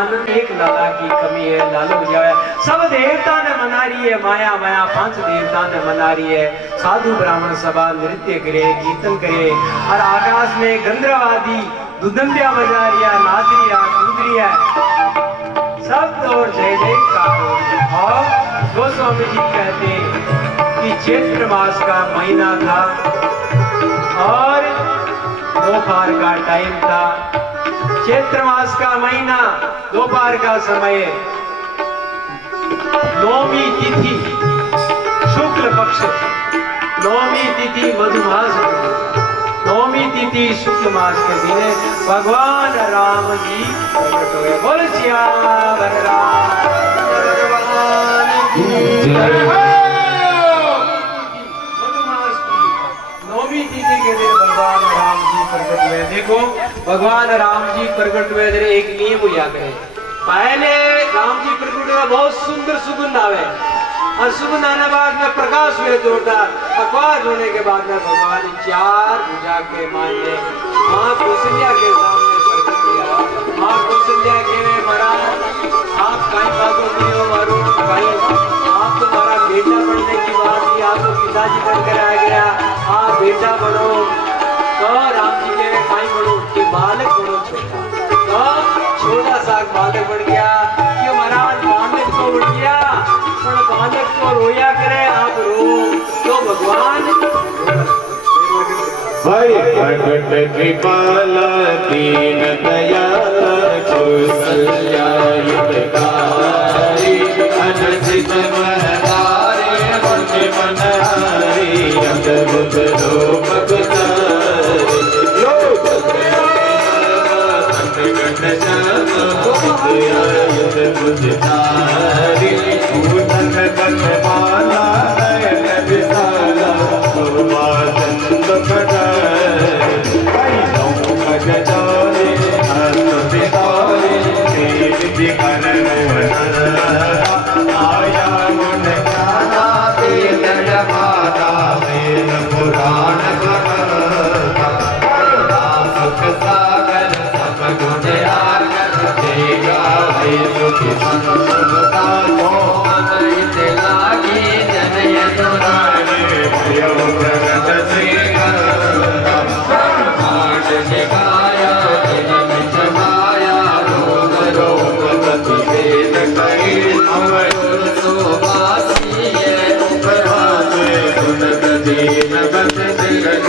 भगवान एक लाला की कमी है, लालो जाए सब देवता ने मना रही है, माया माया पांच देवता ने मना रही है। साधु ब्राह्मण सभा नृत्य करे, कीर्तन करे और आकाश में गंधर्वादी दुदंबिया बजा रिया, नाच रिया, कूद रिया, सब और जय जयकार। और गोस्वामी जी कहते कि चैत्र मास का महीना था और दोपहर का टाइम था। चैत्र मास का महीना, दोपहर का समय, नौमी तिथि शुक्ल पक्ष, नौमी तिथि मधुमास, नौमी तिथि शुक्ल मास के दिन भगवान राम जी प्रकट हुए। बोल सियावर भगवान की मधुमास की नौमी तिथि के दिन भगवान राम जी प्रकट हुए। देखो भगवान राम जी प्रकट हुए, एक नियम हुआ करे। पहले राम जी प्रकट हुए, बहुत सुंदर सुगंध आवे और सुगंध आने बाद में प्रकाश हुए जोरदार। प्रकाश होने के बाद में भगवान चार भुजा के माने माँ कौशल्या के सामने प्रकट किया। माँ कौशल्या के महाराज आप कहीं बातों हो वरुण कहीं आप तुम्हारा बेटा बनने की बात थी, आपको पिताजी बनकर आ गया, आप बेटा बनो। तो राम जी के कहीं बनो कि बालक बनो छोटा, तो छोटा सा बालक बन गया। क्यों महाराज बालक तो बन गया पर बालक को रोया करे, आप रो तो भगवान भाई प्रकट कृपाला दीन दयाल कौशल्या हितकारी अनसित महतारे मुझे मनहारी अद्भुत रूप गुजारे लोक अंतगण जान बुझतारी उठन कन माला नयन विशाला चंद आया गुण ज्ञाना वेद माता वेद पुराण सुख सागर सब गुण देगा सुख संता लागी जनयन प्रगत श्री शिवाया जमाया रोग रोग प्रतिवेद कई अवयुर सुवासी उपहासे सुनत दीन बस दिगन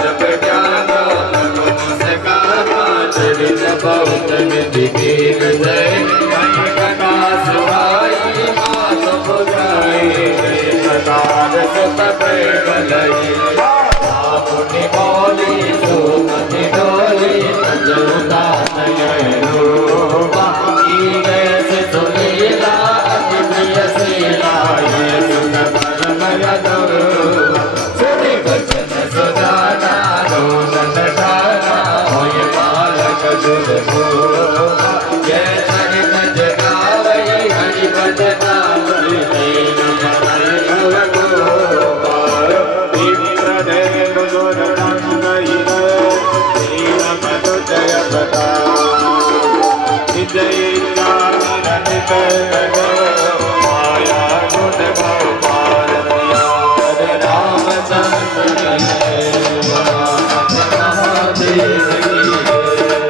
जब ज्ञान नमस्कार चरित बहुत दिवीर जय मई प्रकाश भाई मात बुझाई सदार सुत प्रेम पुण्य बोली सुमति डोली सजता जैसे सुनीला अति प्रिय शीला ये सुन परमय सुनि वचन सुजाना रोदन ठाना होय बालक जुद जय चरित जगावई हरि भजना जय माया गुण गोपाल रामचंद्र महादेव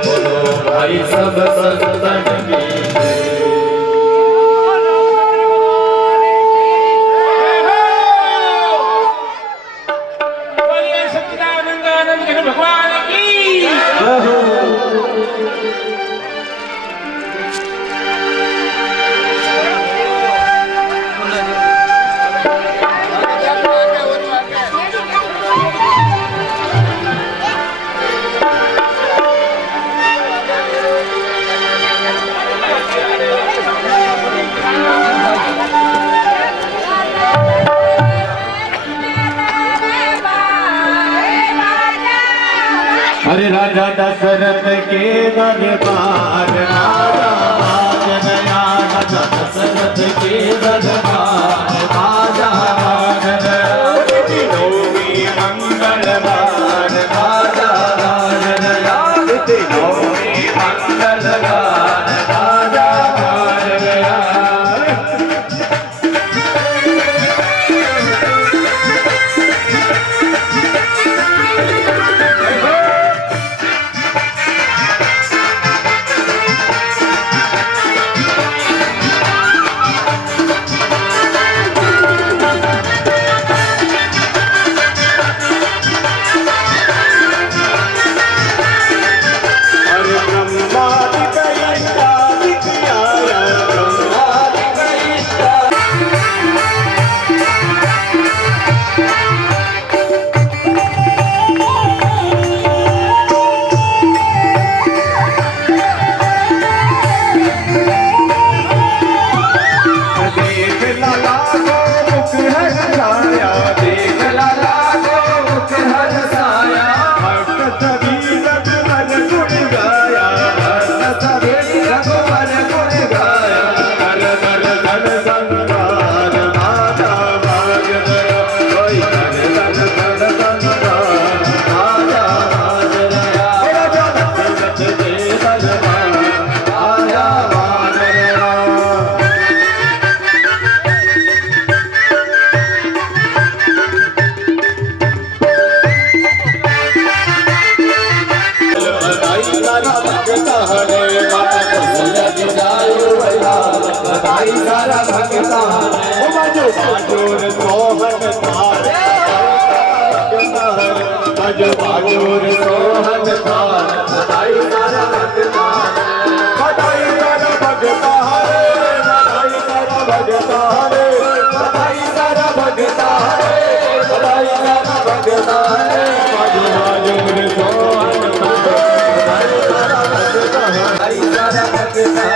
बोलो भाई सब संतन की भगवान की अरे राजा दशरथ के दरबार राजा आज नया राजा दशरथ के दरबार राजा नौमी मंगलवार राजा नौमी मंगल गान बाजा बाज गया। बाजूर सोहन थान बधाई सारा भगता बधाई सारा भगता रे बधाई सारा भगता रे बधाई सारा भगता रे बधाई सारा भगता रे बाजूर सोहन थान बधाई सारा भगता बधाई सारा भगता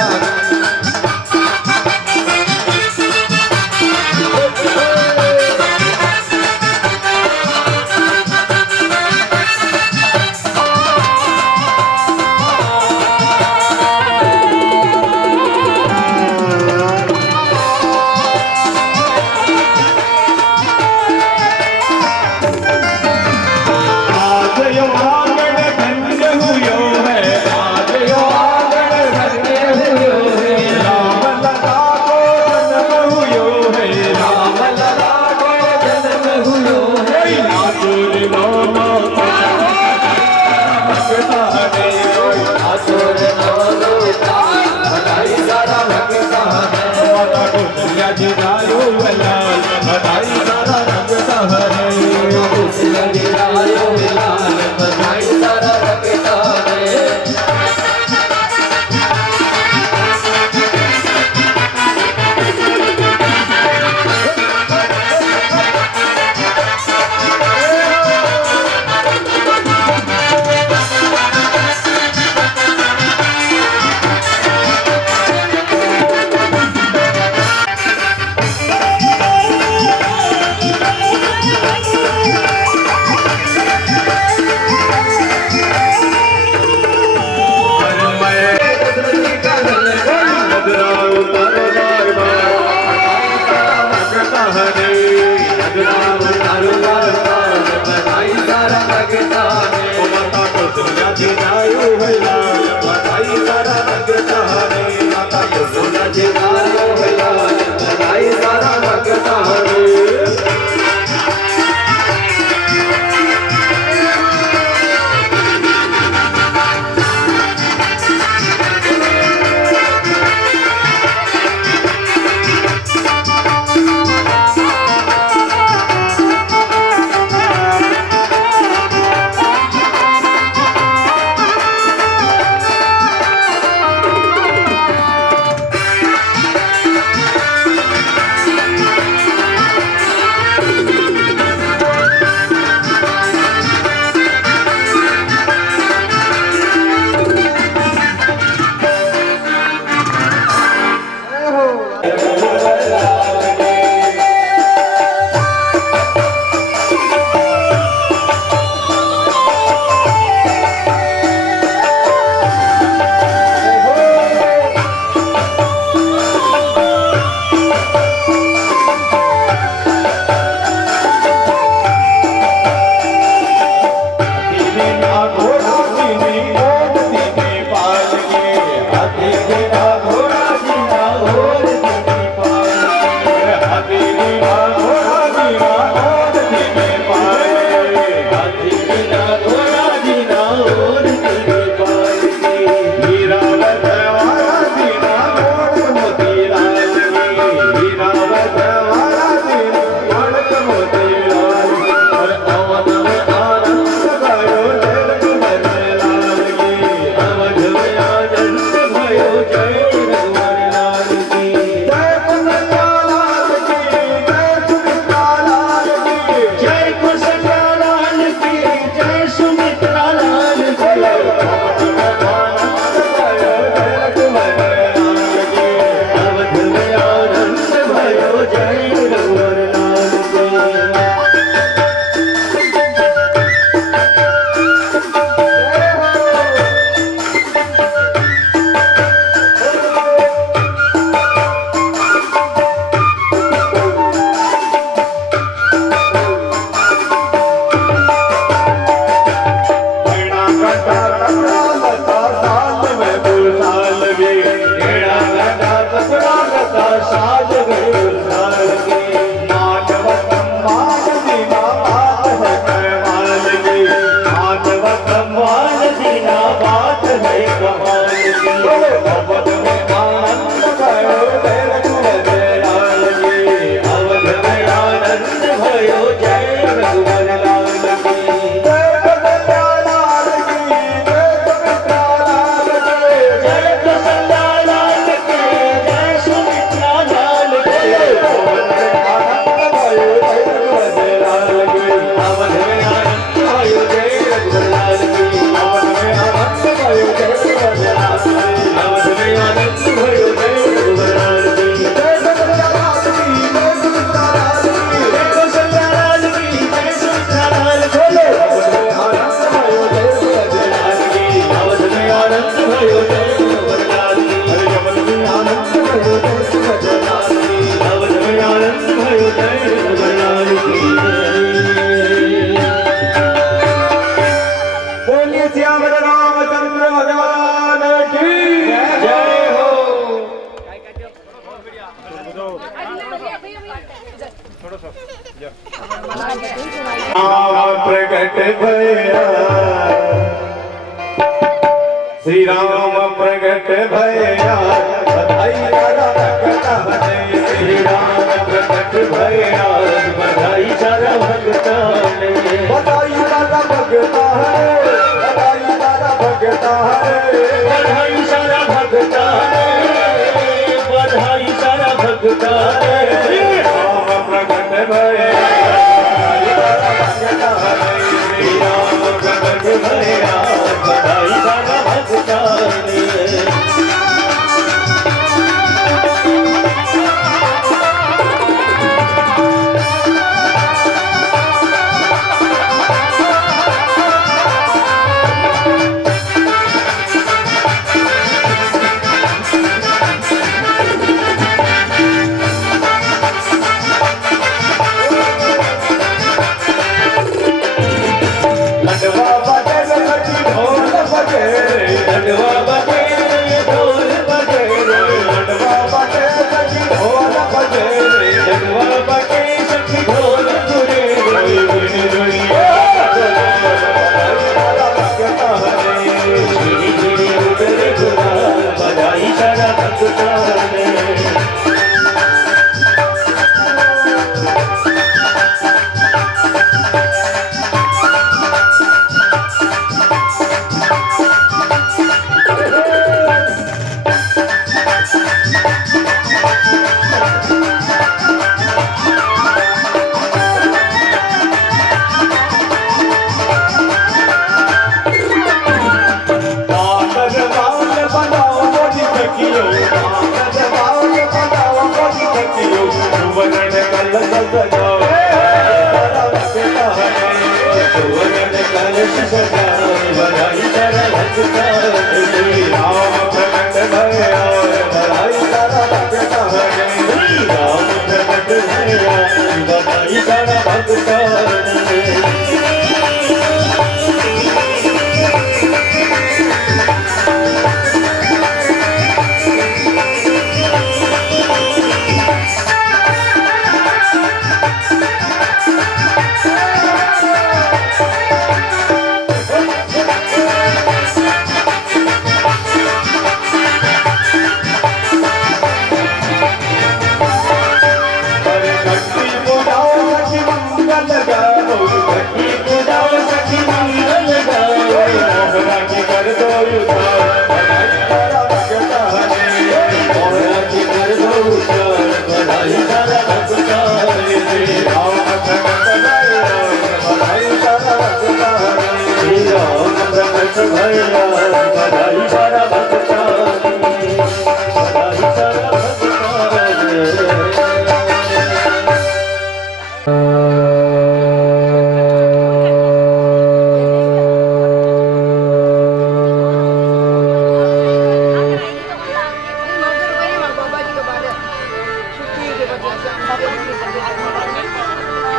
घटा कपड़ा लता साल में गुलनाल गे केड़ा घटा कपड़ा लता साल में गुलनाल गे मानव सम्मान दीना बात है कमाल गे मानव सम्मान दीना बात है कमाल गे अवध में आनंद भयो जय रघुवर लाल गे अवध में आनंद भयो जय रघुवर लाल गे प्रकट भया श्री राम प्रकट भया बधाई सारा भक्ता ने श्री राम प्रकट भया बधाई सारा भक्ता ने बधाई सारा भक्ता है बधाई सारा भक्ता है बधाई सारा भक्ता है बधाई सारा भक्ता है राम प्रकट भया श्री राम प्रकट भया बधाई सारा भक्ता ने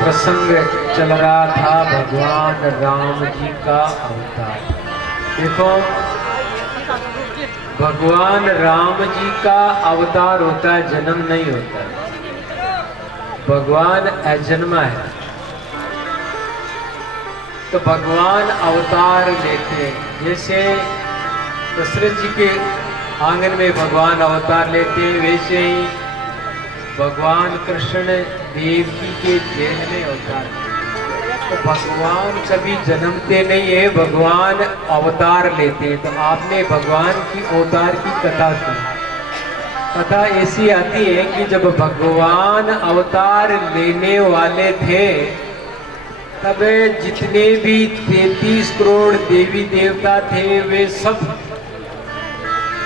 प्रसंग चल रहा था भगवान राम जी का अवतार। देखो, भगवान राम जी का अवतार होता है, जन्म नहीं होता। भगवान अजन्मा है, तो भगवान अवतार लेते हैं। जैसे दशरथ जी के आंगन में भगवान अवतार लेते हैं, वैसे ही भगवान कृष्ण देवकी के जेल में अवतार। तो भगवान कभी जन्मते नहीं है, भगवान अवतार लेते हैं। तो आपने भगवान की अवतार की कथा सुनी। कथा ऐसी आती है कि जब भगवान अवतार लेने वाले थे, तब जितने भी 33 करोड़ देवी देवता थे, वे सब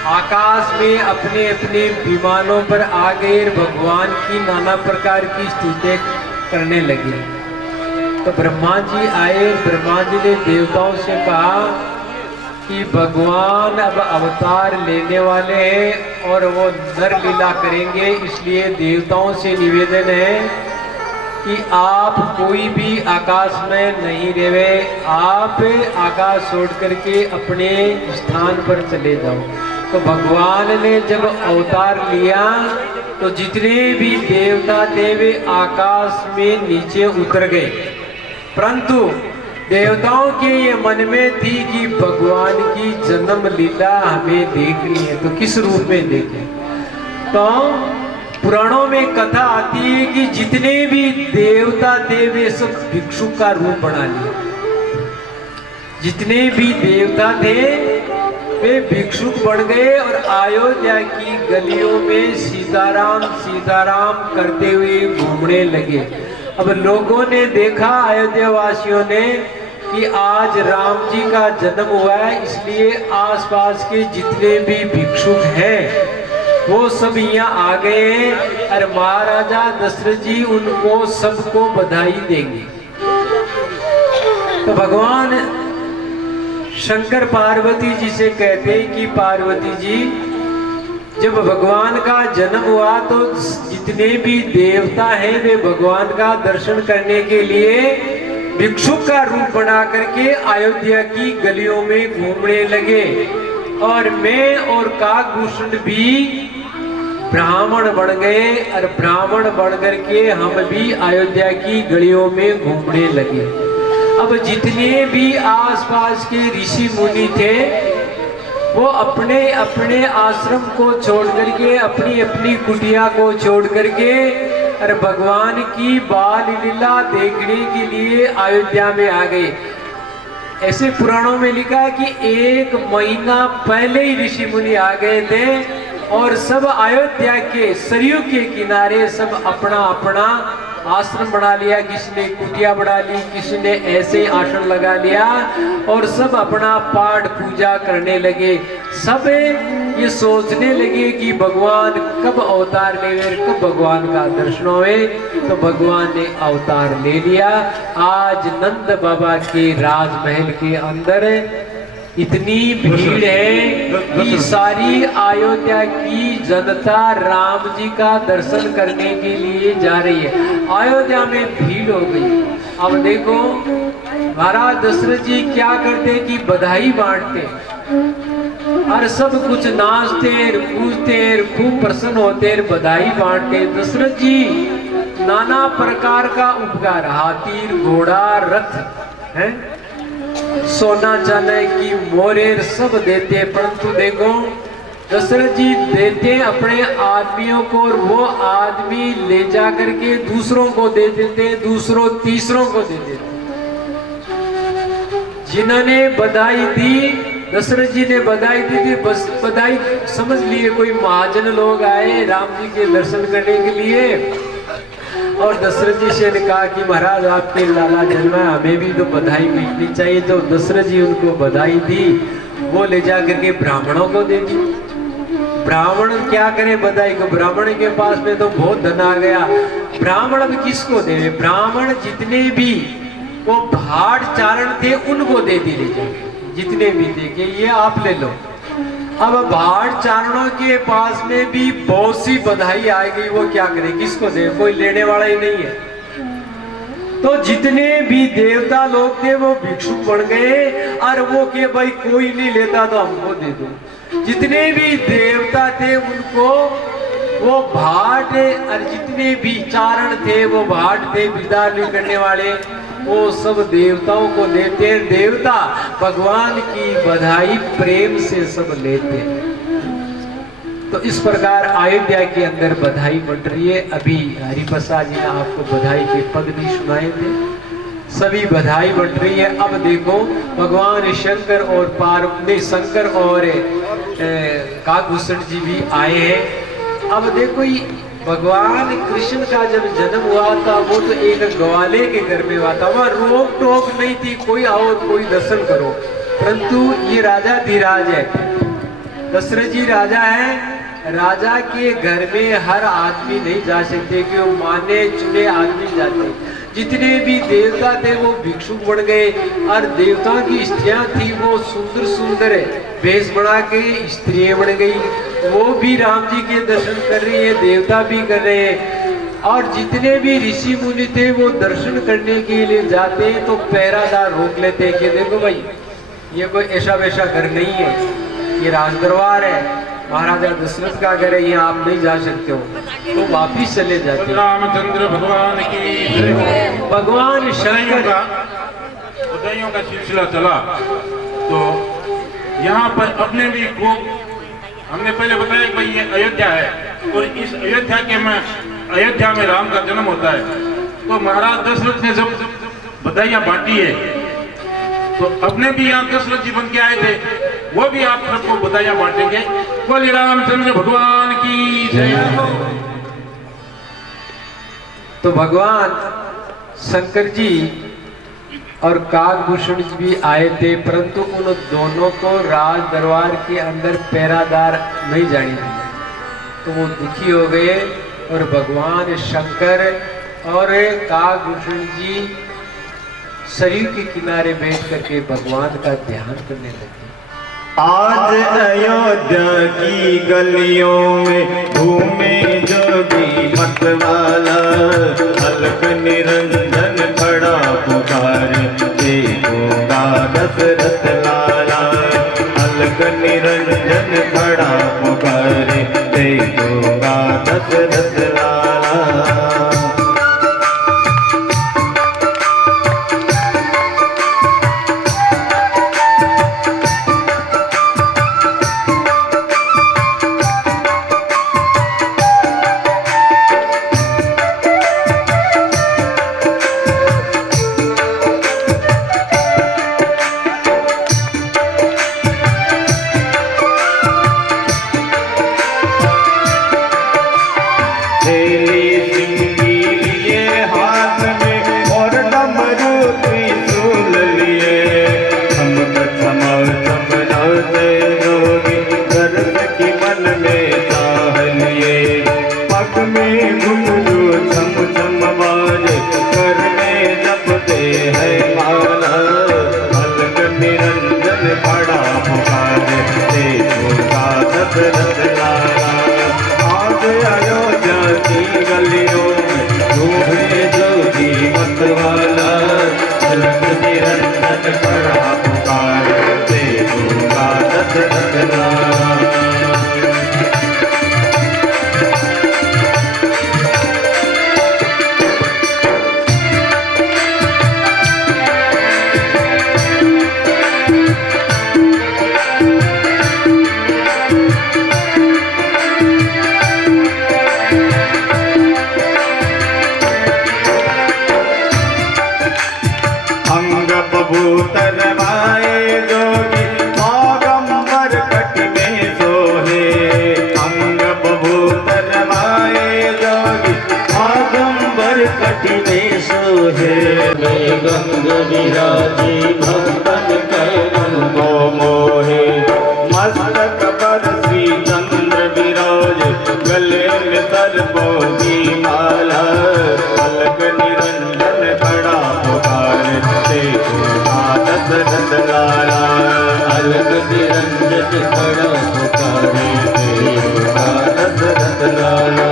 आकाश में अपने अपने विमानों पर आ गए, भगवान की नाना प्रकार की स्तुति करने लगे। तो ब्रह्मा जी आए, ब्रह्मा जी ने देवताओं से कहा कि भगवान अब अवतार लेने वाले हैं और वो नर लीला करेंगे, इसलिए देवताओं से निवेदन है कि आप कोई भी आकाश में नहीं रहे, आप आकाश छोड़ करके अपने स्थान पर चले जाओ। तो भगवान ने जब अवतार लिया तो जितने भी देवता थे वे आकाश में नीचे उतर गए, परंतु देवताओं के ये मन में थी कि भगवान की जन्म लीला हमें देखनी है, तो किस रूप में देखें। तो पुराणों में कथा आती है कि जितने भी देवता थे वे सब भिक्षु का रूप बना लिए। जितने भी देवता थे वे भिक्षुक बन गए और अयोध्या की गलियों में सीताराम सीताराम करते हुए घूमने लगे। अब लोगों ने देखा, अयोध्या वासियों ने, कि आज राम जी का जन्म हुआ है, इसलिए आसपास के जितने भी भिक्षुक हैं वो सब यहाँ आ गए हैं और महाराजा दशरथ जी उनको सबको बधाई देंगे। तो भगवान शंकर पार्वती जी से कहते हैं कि पार्वती जी, जब भगवान का जन्म हुआ तो जितने भी देवता हैं वे भगवान का दर्शन करने के लिए भिक्षुक का रूप बना करके अयोध्या की गलियों में घूमने लगे, और मैं और काकभूषण भी ब्राह्मण बन गए और ब्राह्मण बन करके हम भी अयोध्या की गलियों में घूमने लगे। अब जितने भी आसपास के ऋषि मुनि थे वो अपने अपने आश्रम को छोड़ करके, अपनी अपनी कुटिया को छोड़ करके और भगवान की बाल लीला देखने के लिए अयोध्या में आ गए। ऐसे पुराणों में लिखा है कि 1 महीना पहले ही ऋषि मुनि आ गए थे और सब अयोध्या के सरयू के किनारे सब अपना अपना आश्रम बना लिया, किसी ने कुटिया बना ली, किसी ने ऐसे आसन लगा लिया और सब अपना पाठ पूजा करने लगे। सब ये सोचने लगे कि भगवान कब अवतार लेंगे, कब भगवान का दर्शन होए। तो भगवान ने अवतार ले लिया। आज नंद बाबा के राजमहल के अंदर इतनी भीड़ है कि सारी अयोध्या की जनता राम जी का दर्शन करने के लिए जा रही है। अयोध्या में भीड़ हो गई। अब देखो महाराज दशरथ जी क्या करते कि बधाई बांटते और सब कुछ नाचते कूदते खूब प्रसन्न होते, बधाई बांटते। दशरथ जी नाना प्रकार का उपकार, हाथी घोड़ा रथ है, सोना चांदी की मोरेर सब देते, परंतु देखो दशरथ जी देते अपने आदमियों को और वो आदमी ले जा करके दूसरों को दे देते, दूसरों तीसरों को दे देते। जिन्होंने बधाई दी, दशरथ जी ने बधाई दी थी, बस बधाई समझ लिए कोई महाजन लोग आए राम जी के दर्शन करने के लिए, और दशरथ जी से ने कहा कि महाराज आपके लाला जन्मा, हमें भी तो बधाई मिलनी चाहिए। तो दशरथ जी उनको बधाई दी, वो ले जा करके ब्राह्मणों को दे दी। ब्राह्मण क्या करे बधाई को, ब्राह्मण के पास में तो बहुत धन आ गया, ब्राह्मण अब किसको दे? ब्राह्मण जितने भी वो भाट चारण थे उनको दे दी, ले जाके जितने भी थे कि ये आप ले लो। अब भाट चारणों के पास में भी बहुत सी बधाई आ गई, वो क्या करे, किसको दे? कोई लेने वाला ही नहीं है। तो जितने भी देवता लोग थे वो भिक्षुक बन गए और वो के भाई कोई नहीं लेता तो हमको दे दो। जितने भी देवता थे उनको वो भाट, और जितने भी चारण थे वो भाट थे, विदार नहीं करने वाले, वो सब देवताओं को देते। देवता भगवान की बधाई प्रेम से सब लेते। तो इस प्रकार अयोध्या के अंदर बधाई बंट रही है। अभी हरिप्रसाद जी ने आपको बधाई के पद भी सुनाए थे, सभी बधाई बंट रही है। अब देखो भगवान शंकर और पार्वती, शंकर और काकभूषण जी भी आए हैं। अब देखो भगवान कृष्ण का जब जन्म हुआ था वो तो एक ग्वाले के घर में हुआ था, वहां रोक टोक नहीं थी कोई आओ कोई दर्शन करो। परंतु ये राजा धीराज है, दशरथ जी राजा है, राजा के घर में हर आदमी नहीं जा सकते कि वो माने चुने आदमी जाते। जितने भी देवता थे वो भिक्षुक बन गए और देवताओं की स्त्रियां थी वो सुंदर सुंदर वेश बना के स्त्रियां बन गई, वो भी राम जी के दर्शन कर रही है, देवता भी कर रहे हैं। और जितने भी ऋषि मुनि थे वो दर्शन करने के लिए जाते हैं तो पहरादार रोक लेते हैं कि देखो भाई ये कोई ऐसा वैसा घर नहीं है, ये राजदरबार है, महाराजा दशरथ का घर है, यहाँ आप नहीं जा सकते हो। तो वापिस चले जाते। रामचंद्र भगवान की जय। भगवान शंकर बधाइयों का सिलसिला चला तो यहाँ पर अपने भी खूब हमने पहले बताया कि भाई ये अयोध्या है और इस अयोध्या में राम का जन्म होता है। तो महाराज दशरथ ने जब बधाइयाँ बांटी है तो अपने भी यहाँ दशरथ जी बन के आए थे, वो भी आप सबको बधाइयाँ बांटेंगे। बोलिए रामचंद्र भगवान की जय। तो भगवान शंकर जी और काकभूषण जी भी आए थे, परंतु उन दोनों को राज दरबार के अंदर पहरादार नहीं जाने दिया। तो वो दुखी हो गए और भगवान शंकर और काकभूषण जी शरीर के किनारे बैठ करके भगवान का ध्यान करने लगे। आज अयोध्या की गलियों में घूमे जोगी मतवाला, अलग निरंजन खड़ा पुकारे देखूंगा दशरथ लाला। अलग निरंजन खड़ा पुकारे देखूंगा दशरथ लाला। विराजी भक्तन कैन को मोहे, मस्तक पर श्री चंद्र विराज, गले में सर्पों की माला। अलग निरंजन खड़ा पुकारे देखूंगा दशरथ लाला। अलग निरंजन खड़ा पुकारे देखूंगा दशरथ लाला।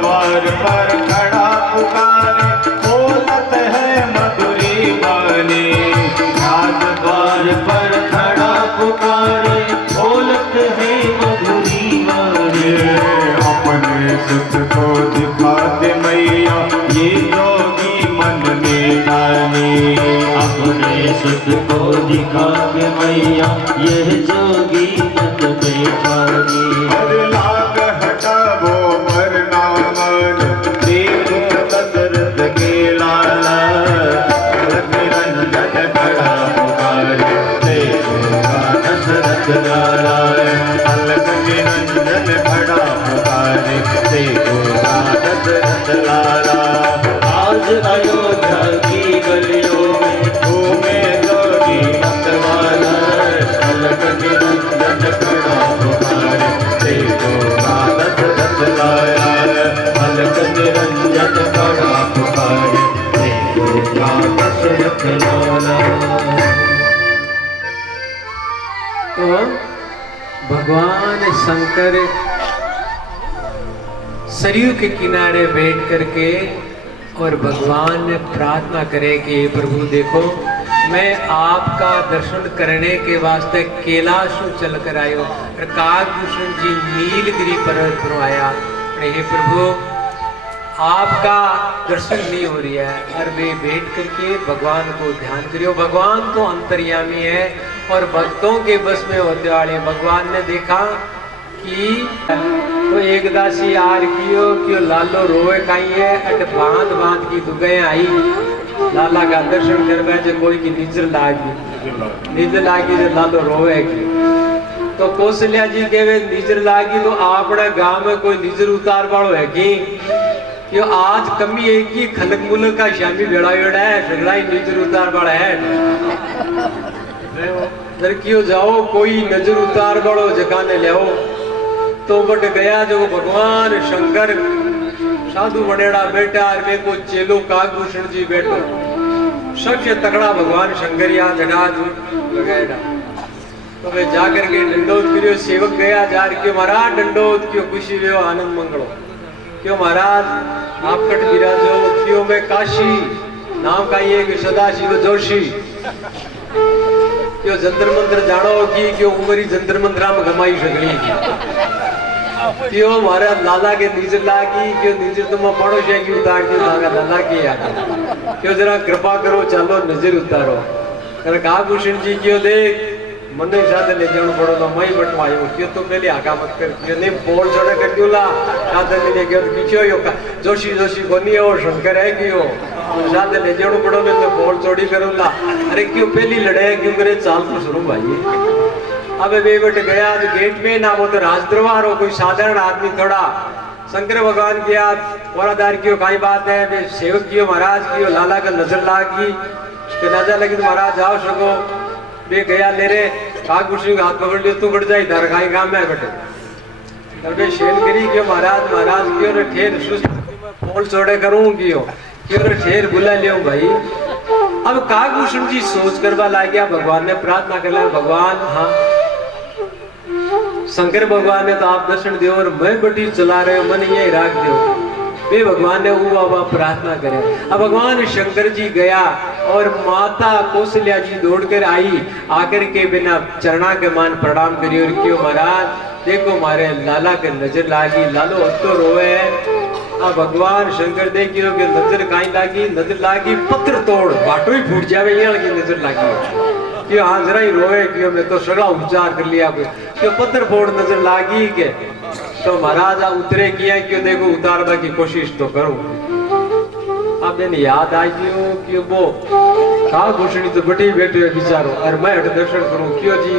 द्वार पर खड़ा पुकारे, बोलत है मधुरी वाणी। राज द्वार पर खड़ा पुकारे, बोलत है मधुरी वाणी। अपने सुख को दिखा दे मैया, ये जोगी मन में ठानी। अपने सुख को दिखा के मैया, यह जोगी मन में ठानी। हर लाग हटावो मरना मन, देखो दशरथ के लाला। रंजन खड़ा पुकारे, देखो दशरथ लाला। अलग निरंजन खड़ा पुकारे, देखो दशरथ लाला। आज अयोध्या की गलियों में घूमे जोगी मतवाला। अलग निरंजन खड़ा पुकारे, देखो दशरथ लाला। अलग निरंजन खड़ा पुकारे, देखो दशरथ लाला। तो भगवान शंकर सरयू के किनारे बैठ करके और भगवान ने प्रार्थना करे कि हे प्रभु देखो, मैं आपका दर्शन करने के वास्ते कैलाश चल कर आयो। और काकभूषण जी नीलगिरी पर्वत पर आया। हे प्रभु आपका दर्शन नहीं हो रही है। और वे बैठ करके भगवान को ध्यान करियो। भगवान तो अंतर्यामी है और भक्तों के बस में होते वाले। भगवान ने देखा कि तो एक दासी आर कियो लालो रोए काई है, अट बांध बांध की दुगए आई। लाला का दर्शन करवा जो कोई की निजर लागी जो लालो रोए की। तो कौशल्या जी कहवे निजर लागी तो आपने गांव में कोई निजर उतार वालो है कि यो आज कमी एक ही खनक मुलक का शामी बेड़ा है, झगड़ा ही निजर उतार वाला है। दर क्यों जाओ कोई नजर उतार वालो जगाने ले आओ। तो बट गया जो भगवान शंकर साधु बनेड़ा बेटा और में को चेलो काकभूषण जी बैठो। सबसे तगड़ा भगवान शंकर यहाँ जगा लगाएगा। तो वे जाकर के दंडोत करियो। सेवक गया जार के महाराज दंडोत क्यों खुशी वे आनंद मंगलो। क्यों महाराज आप कट विराजो। क्यों मैं काशी नाम का ये कि सदाशिव जोशी। क्यों जंतर मंत्र जानो की क्यों उमरी जंतर मंत्रा में गमाई सगली। क्यों मारा लाला के नीचे लागी। क्यों नीचे तुम पड़ोस की उतार दी लाला की याद। क्यों जरा कृपा करो चालो नजर उतारो। कर काकभूषण जी क्यों देख मन साथ ले जाना पड़ो तो मई बटवायो। क्यों तो पहले आगा मत कर। क्यों नहीं बोल छोड़े कर दियोला साथ ले क्यों पीछे यो जोशी जोशी कोनी हो शंकर है क्यों साथ ले जाना पड़ो ने तो बोल चोड़ी करूला। अरे क्यों पहली लड़ाई क्यों करे चाल तो शुरू भाई। अब वे बट गया जो गेट में ना वो तो राजदरबार हो कोई साधारण आदमी थोड़ा। शंकर भगवान की याद वरादार की काई बात है। वे सेवक की महाराज की लाला का नजर लागी। नजर लगी तो महाराज जाओ सको। वे गया ले रे काकभूषण का हाथ पकड़ लिया तू कट जाए इधर खाई गांव में बटे। तब वे शेन करी क्यों महाराज महाराज क्यों रे ठेर सुस्त बोल छोड़े करूं क्यों रे ठेर बुला लियो भाई। अब काकभूषण जी सोच करवा ला गया। भगवान ने प्रार्थना कर लिया भगवान हाँ शंकर भगवान ने तो आप दर्शन दो और मैं बटी चला रहे हो मन यही राख दो। वे भगवान ने वो बाबा प्रार्थना करे। अब भगवान शंकर जी गया और माता कौशल्या जी दौड़कर आई। आकर के बिना चरणा के मान प्रणाम करी और क्यों महाराज देखो मारे लाला के नजर लागी। लालो अतो रोए है। अब भगवान शंकर देखियो के नजर काई लागी। नजर लागी पत्थर तोड़ बाटो ही फूट जावे यहाँ की नजर लागी। क्यों हाँ जरा ही रोए क्यों मैं तो सगड़ा उपचार कर लिया क्यों पत्थर फोड़ नजर लागी के। तो महाराज उतरे किया क्यों देखो उतारने की कोशिश तो करो। अब मैंने याद आई क्यों वो काकभूषणी तो बटी बैठे हुए बिचारो और मैं दर्शन करूं क्यों जी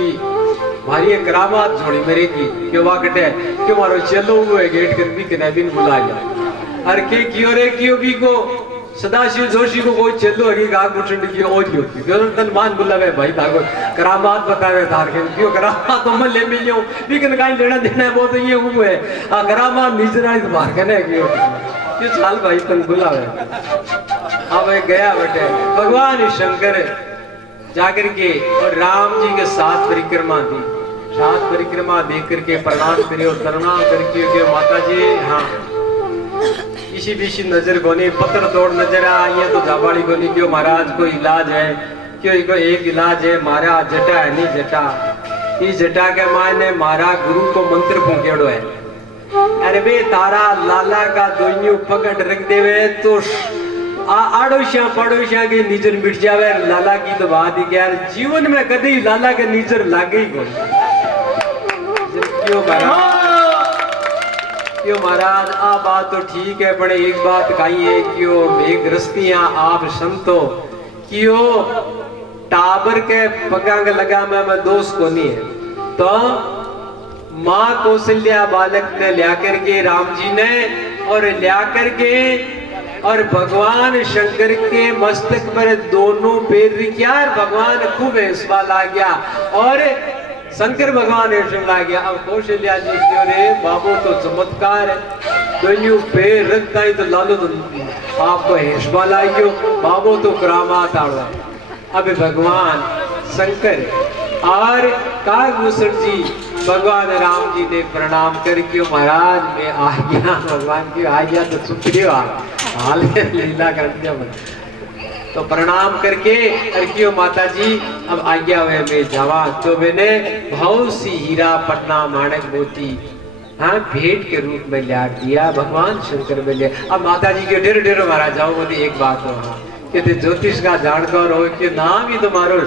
मारी करामात छोड़ी मेरे की क्यों वा कटे क्यों मारो चलो हुए गेट कर भी कने बिन बुला लिया। अरे के क्यों रे क्यों भी को सदाशिव जोशी को कोई चलो हरी काकभूषण की ओरी होती क्यों तन मान बुलावे भाई ताको करामात बतावे तार के क्यों करामात तो मैं ले मिलियो लेकिन काई लेना देना है वो तो ये हुआ है। आ करामात निजरा इस बार कने क्यों साल भाई तन बुलावे। अब गया बेटे भगवान शंकर जाकर के और राम जी के साथ परिक्रमा दी। साथ परिक्रमा देख करके प्रणाम करियो प्रणाम करके माता जी हाँ किसी बीसी नजर कोनी पत्थर तोड़ नजर आ ये तो जाबाड़ी कोनी क्यों महाराज कोई इलाज है क्यों कोई एक इलाज है मारा जटा है नहीं जटा इस जटा के मायने मारा गुरु को मंत्र फूकेड़ो है अरे बे तारा लाला का दोइयों पकड़ रख देवे तो आड़ोशिया पड़ोशिया की नीजर मिट जावे लाला की तो बात ही क्या जीवन में कभी लाला के नीजर लागे ही कौन क्यों महाराज आ बात तो ठीक है पर एक बात कही है क्यों एक रस्तियां आप संतो क्यों टाबर के पगांग लगा मैं दोस्त को नहीं है तो माँ कौशल्या बालक ने लिया करके राम जी ने और लिया करके और भगवान शंकर के मस्तक पर दोनों पैर रखा भगवान खूब हंसवा ला गया और शंकर भगवान हंसने ला गया। अब कौशल्या जी क्यों रे बाबू तो चमत्कार है दोनों पैर रखता ही तो लालो तो आपको हंसवा ला गयो बाबू तो करामात आड़ो। अब भगवान शंकर और कागभूषण जी भगवान राम जी ने प्रणाम करके महाराज में आ गया भगवान की आ गया तो चुप रहो हाल लीला कर दिया तो प्रणाम करके क्यों माता जी अब आज्ञा हुए मैं जावा तो मैंने बहुत सी हीरा पटना माणक मोती हाँ भेंट के रूप में लिया दिया भगवान शंकर में लिया। अब माता जी के ढेर ढेर महाराज जाओ बोली एक बात हो कहते ज्योतिष का जानकार हो कि नाम ही तुम्हारो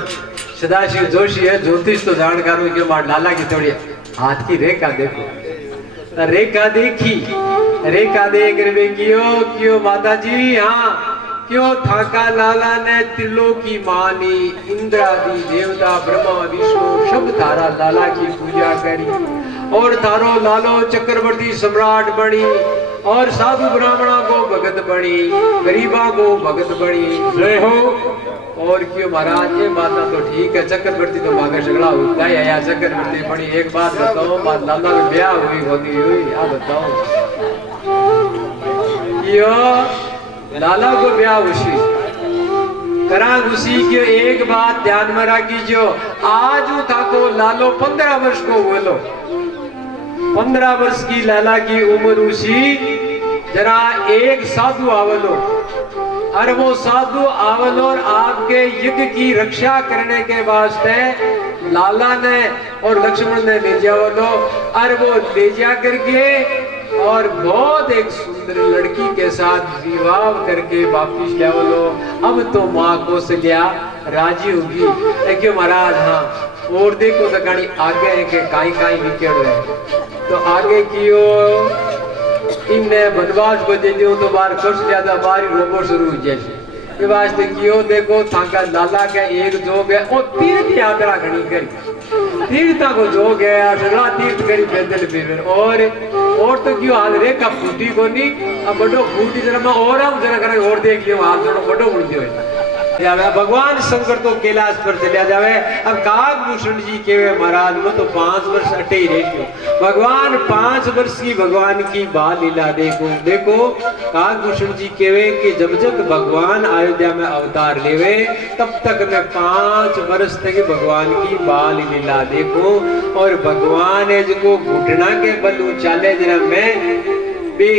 सदाशिव जोशी है ज्योतिष तो जानकार हो क्यों मार लाला की थोड़ी हाथ की रेखा देखो रेखा देखी रेखा देख रहे क्यों माता जी हाँ क्यों थाका लाला ने त्रिलोकी मानी इंद्रादि देवता ब्रह्मा विष्णु सब थारा लाला की पूजा करी और थारो लालो चक्रवर्ती सम्राट बनी और साधु ब्राह्मणा को भगत बनी गरीबा को भगत बनी जय हो। और क्यों महाराज ये बात तो ठीक है चक्रवर्ती तो भागा झगड़ा होता है या चक्रवर्ती बनी एक बात बताओ बात लाला में ब्याह हुई होती हुई आप बताओ क्यों लाला को ब्याह उसी करा उसी की एक बात ध्यान में रखीजो आज था को लालो 15 वर्ष को बोलो 15 वर्ष की लाला की उम्र उसी जरा एक साधु आवलो और वो साधु आवलो और आपके युग की रक्षा करने के वास्ते लाला ने और लक्ष्मण ने ले जावलो और वो ले जा करके और बहुत एक सुंदर लड़की के साथ विवाह करके वापिस लावलो। अब तो माँ कौशल्या राजी होगी क्यों महाराज हाँ और देखो तो गाड़ी आगे है कि काई काई निकल रहे तो आगे कियो इनने बनवास को दे दियो तो बार कुछ ज्यादा बारी रोबो शुरू हो जाए ये वास्ते कियो देखो थाका लाला का एक जोग है और तीर्थ यात्रा घनी करी तीर्था को जोग है अगला तीर्थ करी पैदल फिर और तो क्यों हाथ रेखा फूटी को नहीं अब बड़ो फूटी जरा मैं और आऊं जरा करे और देख लियो हाथ जोड़ो बड़ो फूट दियो भगवान शंकर तो कैलाश पर चलिया जावे। अब कागभूषण जी के महाराज वो तो 5 वर्ष अटे ही रहे भगवान 5 वर्ष की भगवान की बाल लीला देखो कागभूषण जी केवे कि जब जब भगवान अयोध्या में अवतार लेवे तब तक मैं 5 वर्ष तक भगवान की बाल लीला देखो और भगवान है जो घुटना के बल चाले जरा मैं बे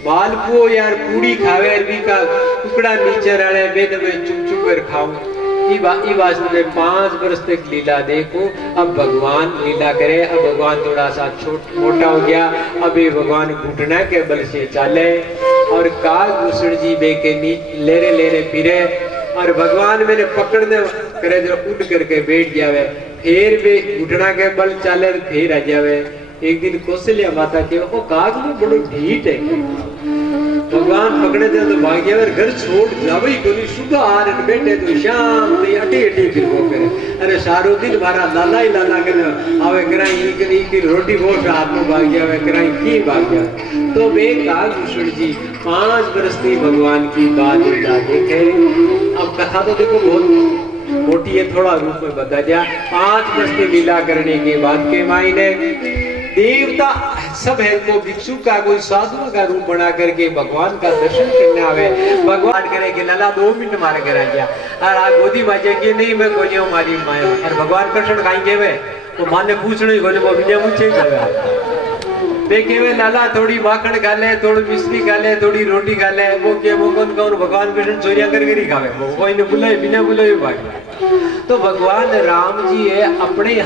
बालपो यार पूड़ी खावे अरबी का टुकड़ा नीचे रहे बेद में चुप चुप कर खाऊं ई वास्ते में 5 वर्ष तक लीला देखो। अब भगवान लीला करे अब भगवान थोड़ा सा मोटा हो गया अब ये भगवान घुटना के बल से चाले और कागभूषण जी बे के लेरे फिरे और भगवान मैंने पकड़ने करे जो उठ करके बैठ जावे फिर भी घुटना के बल चाले फिर आ जावे। एक दिन कौशल्या माता के वो काग में बड़ो ढीठ है भगवान पकड़े थे तो भाग्य घर छोड़ जावे ही कोनी सुबह आ रहे बैठे तो शाम नहीं अटे फिर वो करे अरे सारो दिन मारा लाला ही लाला करे आवे कराई की रोटी बहुत हाथ में भाग्य आवे कराई की भाग्य तो बे कागभूषण जी 5 वर्ष की भगवान की बात देखे। अब कथा तो देखो बहुत मोटी है थोड़ा रूप में बता दिया 5 वर्ष की लीला करने के बाद के मायने देवता सब है को भिक्षु का कोई साधु का रूप बना करके भगवान का दर्शन करने आवे भगवान करे कि लाला 2 मिनट मारे करा गया और आप गोदी माजे कि नहीं मैं गोलियों मारी माया और भगवान कृष्ण खाएंगे वे तो माने पूछने ही गोली वो विजय मुझे जावे वे केवे लाला थोड़ी माखन खा ले, थोड़ी मिश्री खा ले, थोड़ी रोटी खा ले, वो के वो कौन कौन भगवान कृष्ण चोरियां करके ही खावे, वो कोई ने बुलाए बिना बुलाए भाग। तो भगवान राम जी है अपने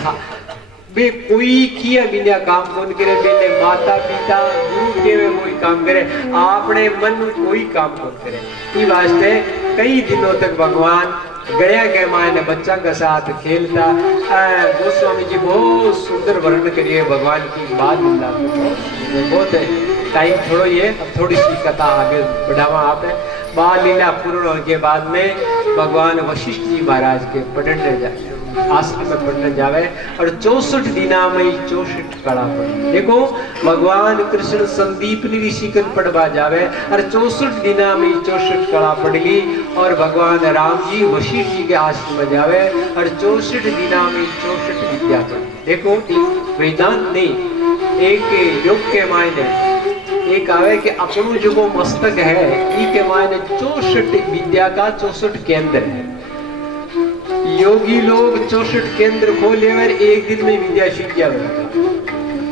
वे कोई किया बिना काम कौन करे, बेने माता पिता गुरु के वे कोई काम करे, आपने मन कोई काम कौन करे। ये वास्ते कई दिनों तक भगवान गया के मायने बच्चा के साथ खेलता। गोस्वामी जी बहुत सुंदर वर्णन करिए भगवान की बात बहुत टाइम छोड़ो ये, अब थोड़ी सी कथा आगे बढ़ावा आप है। बाल लीला पूर्ण होने के बाद में भगवान वशिष्ठ जी महाराज के पढ़ने जाए, आश्रम में पढ़ने जावे और 64 दिना में 64 कड़ा पड़ी। देखो भगवान कृष्ण संदीप ऋषि कन पढ़वा जावे और 64 दिना में 64 कड़ा पड़ गई और भगवान राम जी वशिष्ठ जी के आश्रम में जावे और 64 दिना में 64 विद्या पड़ी। देखो वेदांत नहीं, एक योग के मायने एक आवे कि अपनो जो मस्तक है ई के मायने 64 विद्या का 64 केंद्र है। योगी लोग 64 केंद्र खोले और एक दिन में विद्या सीख जावे,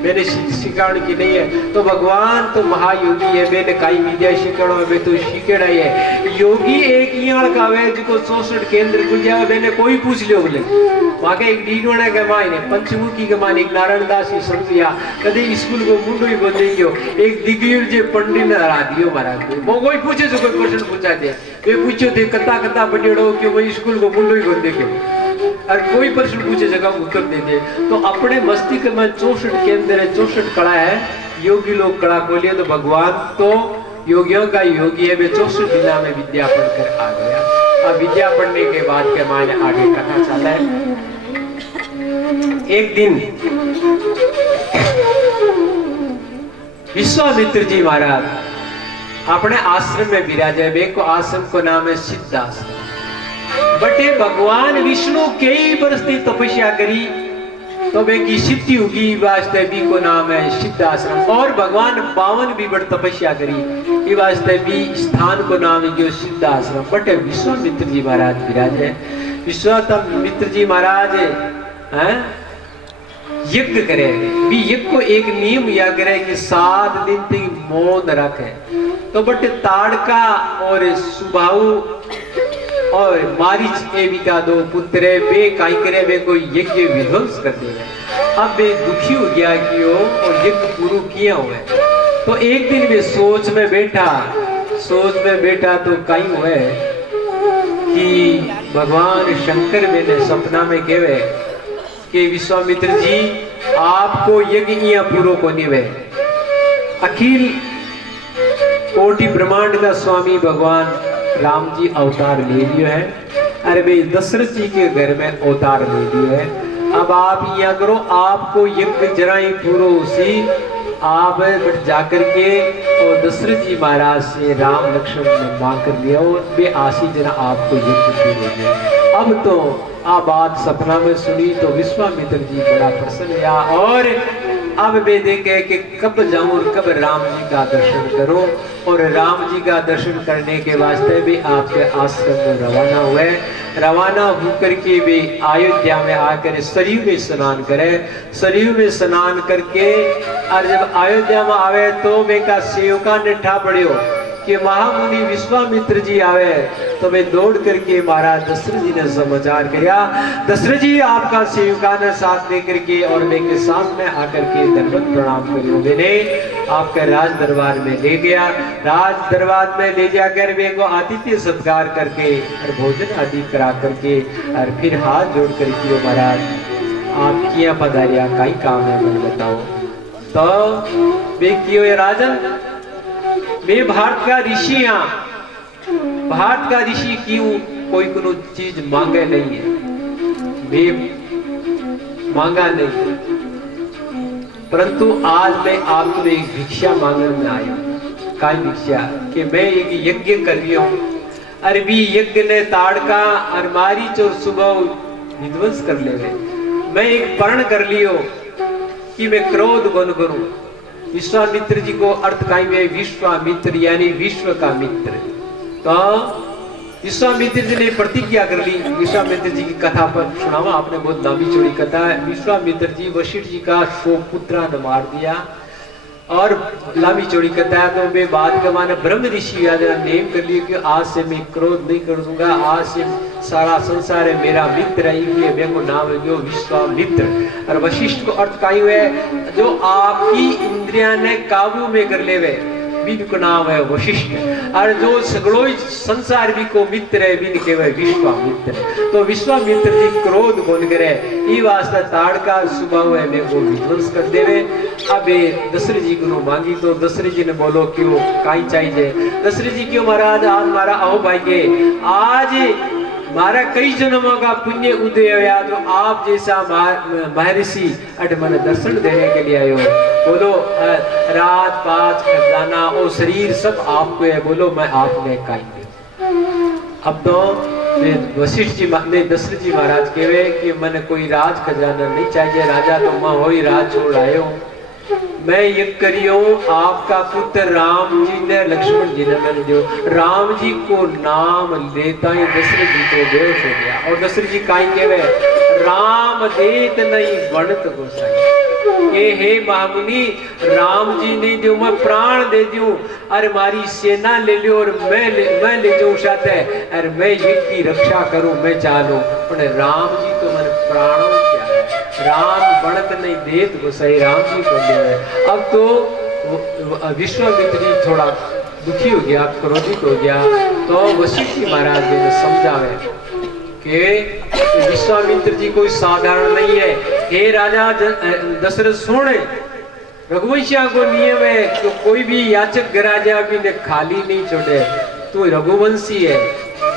मैंने सिखाने की नहीं है। तो भगवान तो महायोगी है, मैंने कई विद्या सिखाना है, मैं तो सीखेड़ा है। योगी एक यहाँ का है जिसको 64 केंद्र खुल जाए, मैंने कोई पूछ लियो बोले वहां के एक डीडोना के मायने पंचमुखी के मायने एक नारायण दास ही समझिया कदे स्कूल को मुंडो ही बदल गयो, एक दिग्गज जे पंडित ने हरा दियो महाराज। वो कोई पूछे तो कोई क्वेश्चन पूछा दे, वे पूछो थे कता कता पढ़ेड़ो कि वो स्कूल को मुंडो ही बदल गयो और कोई प्रश्न पूछे जगह उत्तर दे दे। तो अपने मस्तिष्क में 64 केंद्र है, 64 कड़ा है। योगी लोग कड़ा खोलिए तो भगवान तो योगियों का योगी है, वे 64 दिना में विद्या पढ़कर आ गया। अब विद्या पढ़ने के बाद के मायने आगे कथा चला है। एक दिन विश्वामित्र जी महाराज अपने आश्रम में विराजे, वे को आश्रम को नाम है सिद्धाश्रम। बटे भगवान विष्णु कई वर्ष की तपस्या करी तो वे की सिद्धि होगी, वास्ते भी को नाम है सिद्धाश्रम। और भगवान 52 भी बड़ तपस्या करी, वास्ते भी स्थान को नाम है जो सिद्धाश्रम। बटे विश्वामित्र जी महाराज विराजे। विश्वामित्र जी महाराज हैं यज्ञ करे, भी यज्ञ को एक नियम या करे कि 7 दिन तक मौन रखे। तो बटे ताड़का और सुबाहु और मारीच एविका 2 पुत्र वे काई करे, वे कोई यज्ञ विध्वंस कर देवे। अब वे दुखी हो गया कि वो और यज्ञ पूरा किया हुआ है। तो एक दिन वे सोच में बैठा तो कई हुए कि भगवान शंकर मैंने सपना में कहवे कि विश्वामित्र जी आपको यज्ञ यहाँ पूरा को निवे। अखिल कोटि ब्रह्मांड का स्वामी भगवान राम जी अवतार ले लियो है, अरे वे दशरथ जी के घर में अवतार ले लियो है। अब आप यहाँ करो, आपको यज्ञ जरा ही पूरा उसी आप जाकर के और दशरथ जी महाराज से राम लक्ष्मण ने मांग कर लिया और वे आशी जरा आपको यज्ञ पूरे दे। अब तो आप बात सपना में सुनी तो विश्वामित्र जी बड़ा प्रसन्न हुआ और अब वे देखे कि कब जाऊं और कब राम जी का दर्शन करूं। और राम जी का दर्शन करने के वास्ते भी आपके आश्रम में रवाना हुए। रवाना होकर के वे अयोध्या में आकर सरयू में स्नान करे। सरयू में स्नान करके और जब अयोध्या में आवे तो वे का सेवका ने ठा पड़ियो कि महामुनि विश्वामित्र जी आवे। तो वे दौड़ करके महाराज दशरथ जी ने समाचार किया, दशरथ जी आपका सेवका ने साथ लेकर के और वे के सामने आकर के दंडवत प्रणाम करियो। मैंने आपके राज दरबार में ले गया, राज दरबार में ले जाकर वे को आतिथ्य सत्कार करके और भोजन आदि करा करके और फिर हाथ जोड़ करके महाराज आपकी यहाँ पधारिया कई काम है मुझे बताओ। तो वे क्यों राजन, मैं भारत का ऋषि, यहाँ भारत का ऋषि क्यों कोई कोनो चीज मांगे नहीं है, मैं मांगा नहीं, परंतु आज मैं आपको एक भिक्षा मांगने में आया। काय भिक्षा कि मैं एक यज्ञ कर रही हूँ, अरबी यज्ञ ने ताड़का और मारीच और सुबह विध्वंस कर ले गए। मैं एक प्रण कर लियो कि मैं क्रोध कौन करूं। विश्वामित्र जी को अर्थ काई में विश्वामित्र यानी विश्व का मित्र। तो विश्वामित्र जी ने प्रतिज्ञा कर ली। विश्वामित्र जी की कथा पर सुनावा आपने, बहुत लंबी चौड़ी कथा है। विश्वामित्र जी वशिष्ठ जी का 100 पुत्रा ने मार दिया और लामी चौड़ी करता है तो मैं बात का माना ब्रह्म ऋषि नेम कर लिए कि आज से मैं क्रोध नहीं कर दूंगा, आज से सारा संसार है मेरा मित्र है, ये मेरे को नाम है जो विश्वामित्र। और वशिष्ठ को अर्थ का हुए जो आपकी इंद्रिया ने काबू में कर लेवे बिन को नाम है वशिष्ठ। और जो सगड़ो संसार भी को मित्र है बिन के वह विश्वामित्र। तो विश्वामित्र जी क्रोध कौन करे ई वास्ते ताड़का स्वभाव है मैं को विध्वंस कर देवे। अब दशरथ जी को मांगी तो दशरथ जी ने बोलो क्यों काई चाहिए। दशरथ जी क्यों महाराज आज मारा आओ भाई के आज मारा कई जन्मों का पुण्य उदय हुआ तो आप जैसा महर्षि अट मन दर्शन देने के लिए आयो। बोलो राज पात खजाना और शरीर सब आपको है, बोलो मैं आपने काई। अब तो वशिष्ठ जी ने दशरथ जी महाराज कहे कि मैंने कोई राज खजाना नहीं चाहिए, राजा तो मैं हो ही राज छोड़ आयो। मैं ये करियो आपका पुत्र राम जी ने लक्ष्मण जी ने मैंने दियो। राम जी को नाम लेता ही दशरथ जी तो बेहोश हो गया। और दशरथ जी काई कहे राम देत नहीं बनत गोसाई। ये हे महामुनि राम जी नहीं दो मैं प्राण दे दूं, अरे मारी सेना ले लो और मैं ले जाऊं साथ है, अरे मैं ये की रक्षा करूं मैं चालू। पर राम जी तो मैंने प्राणों क्या है, राम बनत नहीं देत गोसाई राम जी को दे। अब तो विश्वामित्र जी थोड़ा दुखी हो गया, क्रोधित हो गया। तो वशिष्ठ जी महाराज ने समझावे कि विश्वामित्र जी कोई साधारण नहीं है। हे राजा दशरथ सुने रघुवंशिया को नियम है तो कोई भी याचक गराजा भी ने खाली नहीं छोड़े। तू रघुवंशी है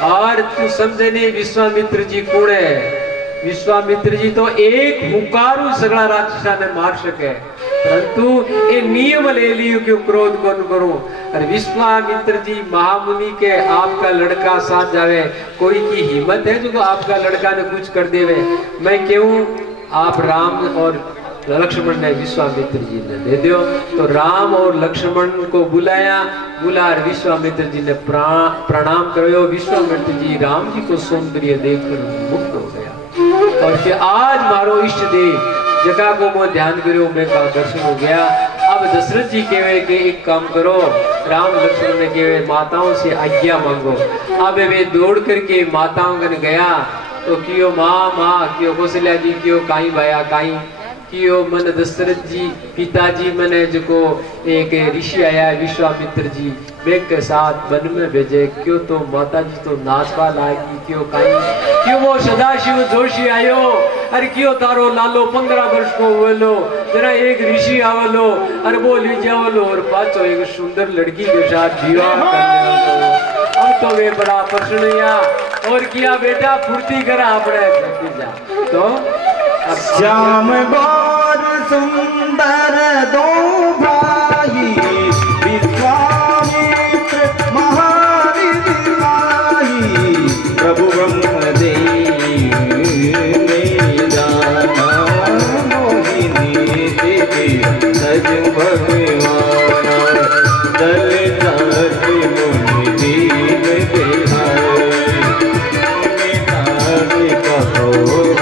और तू समझे नहीं विश्वामित्र जी कौन है। विश्वामित्र जी तो एक हुंकारू सगड़ा राक्षसा ने मार सके, परंतु ये नियम ले लियो क्यों क्रोध कौन करो। और विश्वामित्र जी महामुनि के आपका लड़का साथ जावे, कोई की हिम्मत है जो आपका लड़का ने कुछ कर देवे। मैं क्यों आप राम और लक्ष्मण ने विश्वामित्र जी ने दे दियो। तो राम और लक्ष्मण को बुलाया, विश्वामित्र जी ने प्रणाम करो। विश्वामित्र जी राम जी को सौंदर्य देखकर मुक्त हो गया और कि आज मारो इष्ट देव जगह को मैं ध्यान करो मैं का दर्शन हो गया। अब दशरथ जी कहे कि एक काम करो, राम लक्ष्मण ने कहे माताओं से आज्ञा मांगो। अब वे दौड़ करके माताओं कन गया तो कियो माँ कियो कौशल्या जी कियो काई भाया काई कियो मन दशरथ जी पिताजी मने जो एक ऋषि आया विश्वामित्र जी बेग के साथ वन में भेजे। क्यों तो माता जी तो नाचवा लागी क्यों काई क्यों वो सदाशिव जोशी आयो। अरे क्यों तारो लालो 15 वर्ष को वेलो जरा एक ऋषि आवलो अरे वो ले जावलो और पाचो एक सुंदर लड़की के साथ विवाह करने वालो। अब तो वे बड़ा प्रसन्न हुआ और किया बेटा फुर्ती करा अपने जा। तो श्याम गौर सुंदर दो भाई विश्वामित्र महावीर प्रभु ब्रह्मदेव में जाना मोहिनी देवी सज भगवान दल जात मुनि दीन बिहारी कठोर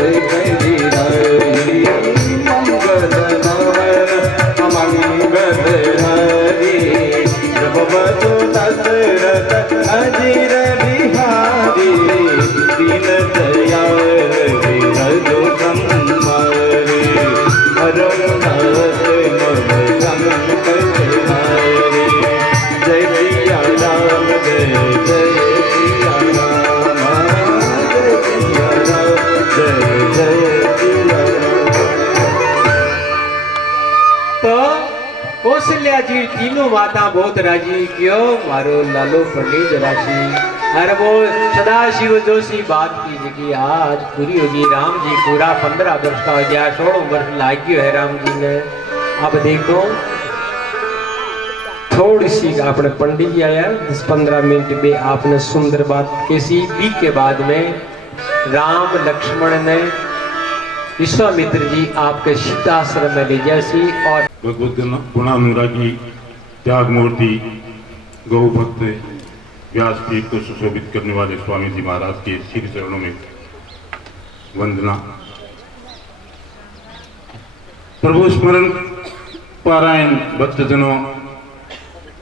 अजीर बिहारी दीन दयाल विरजो संहारी हरनाथ मम संकटहारी जय सिया राम जय सिया राम जय सिया राम जय सिया राम। कौशल्या जी तीनों माता बहुत राजी क्यों मारो लालो पंडित राशि। अरे वो सदाशिव जोशी बात की जगह आज पूरी होगी। राम जी पूरा 15 वर्ष का हो गया, 16 वर्ष लाग गयो है राम जी ने। अब देखो थोड़ी सी आपने पंडित जी आया 10-15 मिनट में आपने सुंदर बात कैसी बी के बाद में राम लक्ष्मण ने विश्वामित्र जी आपके सीताश्रम में ले जैसी और भगवत गुणानुरागी त्याग मूर्ति गौ भक्त व्यासपीठ को सुशोभित करने वाले स्वामी जी महाराज के श्री चरणों में वंदना। प्रभु स्मरण पारायण भक्तजनों,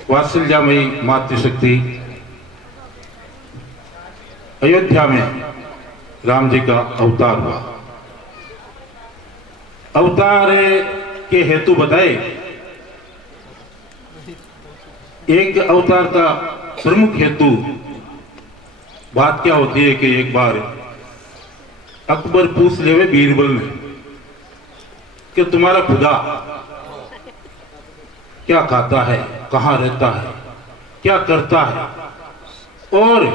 वात्सल्यामयी मातृशक्ति, अयोध्या में राम जी का अवतार हुआ। अवतार के हेतु बताए। एक अवतार का प्रमुख हेतु बात क्या होती है कि एक बार अकबर पूछ ले बीरबल ने कि तुम्हारा खुदा क्या खाता है, कहां रहता है, क्या करता है, और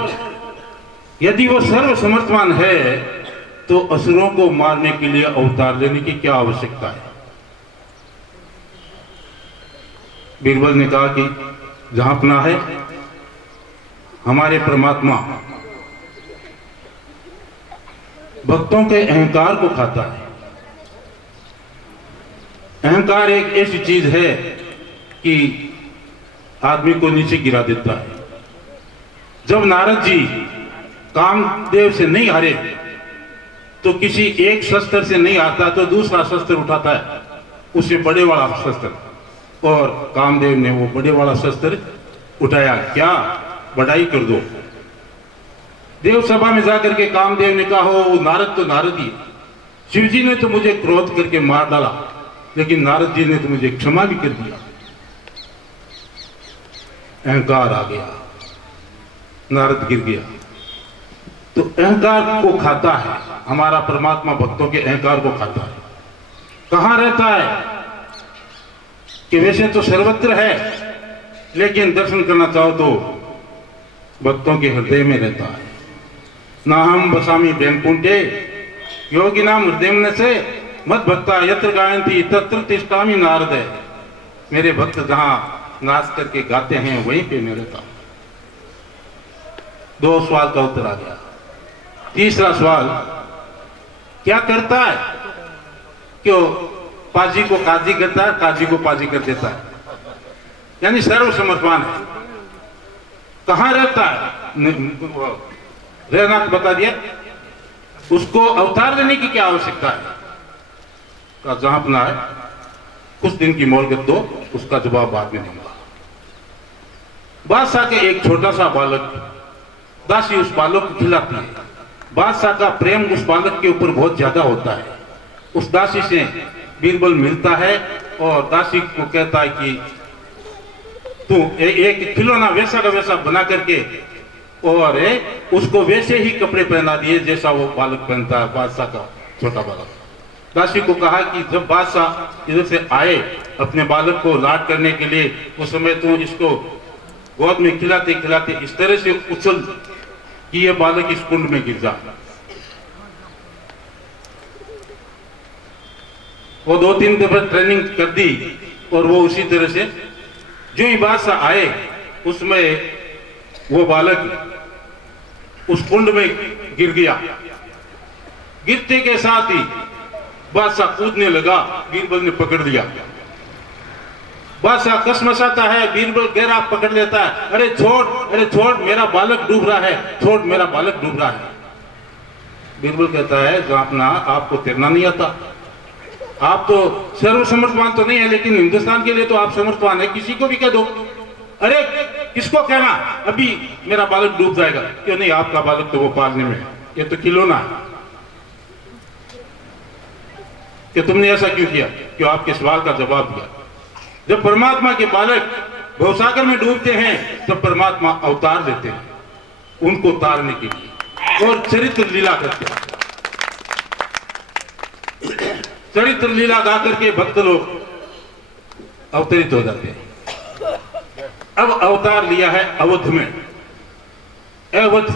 यदि वो सर्वसमर्थवान है तो असुरों को मारने के लिए अवतार लेने की क्या आवश्यकता है। बीरबल ने कहा कि जहां अपना है हमारे परमात्मा भक्तों के अहंकार को खाता है। अहंकार एक ऐसी चीज है कि आदमी को नीचे गिरा देता है। जब नारद जी कामदेव से नहीं हारे तो किसी एक शस्त्र से नहीं आता तो दूसरा शस्त्र उठाता है, उससे बड़े वाला शस्त्र, और कामदेव ने वो बड़े वाला शस्त्र उठाया। क्या बढ़ाई कर दो। देव सभा में जाकर के कामदेव ने कहा, हो नारद तो नारद ही, शिव जी ने तो मुझे क्रोध करके मार डाला, लेकिन नारद जी ने तो मुझे क्षमा भी कर दिया। अहंकार आ गया, नारद गिर गया। तो अहंकार को खाता है हमारा परमात्मा, भक्तों के अहंकार को खाता है। कहां रहता है कि वैसे तो सर्वत्र है, लेकिन दर्शन करना चाहो तो भक्तों के हृदय में रहता है। ना हम बसामी बैकुंठे योगी नाम हृदय से मत भक्ता यत्र गायंती तत्र तिष्ठामि नारद है। मेरे भक्त जहां नाच करके गाते हैं वहीं पे मैं रहता हूं। दो सवाल का उत्तर आ गया। तीसरा सवाल, क्या करता है? क्यों पाजी को काजी करता है, काजी को पाजी कर देता है, यानी सर्वसमर्थवान है। कहां रहता है? रहना बता दिया। उसको अवतार लेने की क्या आवश्यकता है? का जहां अपना है कुछ दिन की मोहलत दो, उसका जवाब बाद में दूंगा। बादशाह के एक छोटा सा बालक, दासी उस बालक को खिलाती है। बादशाह का प्रेम उस बालक के ऊपर बहुत ज्यादा होता है। उस दासी से बीरबल मिलता है और दासी को कहता है कि तू एक खिलौना वैसा का वैसा बना करके और उसको वैसे ही कपड़े पहना दिए जैसा वो बालक पहनता है, बादशाह का छोटा बालक। दासी को कहा कि जब बादशाह इधर से आए अपने बालक को लाड करने के लिए, उस समय तू इसको गोद में खिलाते खिलाते इस तरह से उछल कि ये बालक इस कुंड में गिर जा। वो 2-3 दफे ट्रेनिंग कर दी और वो उसी तरह से जो ही बादशाह आए उसमें वो बालक उस कुंड में गिर गया। गिरते के साथ ही बादशाह कूदने लगा, बीरबल ने पकड़ लिया। बादशाह कसमसाता है, बीरबल गहरा पकड़ लेता है। अरे छोड़, मेरा बालक डूब रहा है, छोड़, मेरा बालक डूब रहा है। बीरबल कहता है, जहां अपना आपको तैरना नहीं आता, आप तो सर्वसमर्थवान तो नहीं है, लेकिन हिंदुस्तान के लिए तो आप समर्थवान है, किसी को भी कह दो। अरे किसको कहना, अभी मेरा बालक डूब जाएगा। क्यों नहीं, आपका बालक तो वो पालने में है, ये तो खिलौना है। कि तुमने ऐसा क्यों किया? क्यों आपके सवाल का जवाब दिया। जब परमात्मा के बालक भवसागर में डूबते हैं तब परमात्मा अवतार लेते हैं उनको तारने के लिए और चरित्र लीला करते हैं। चरित्र लीला गा करके भक्त लोग अवतरित हो जाते हैं। अब अवतार लिया है अवध में। अवध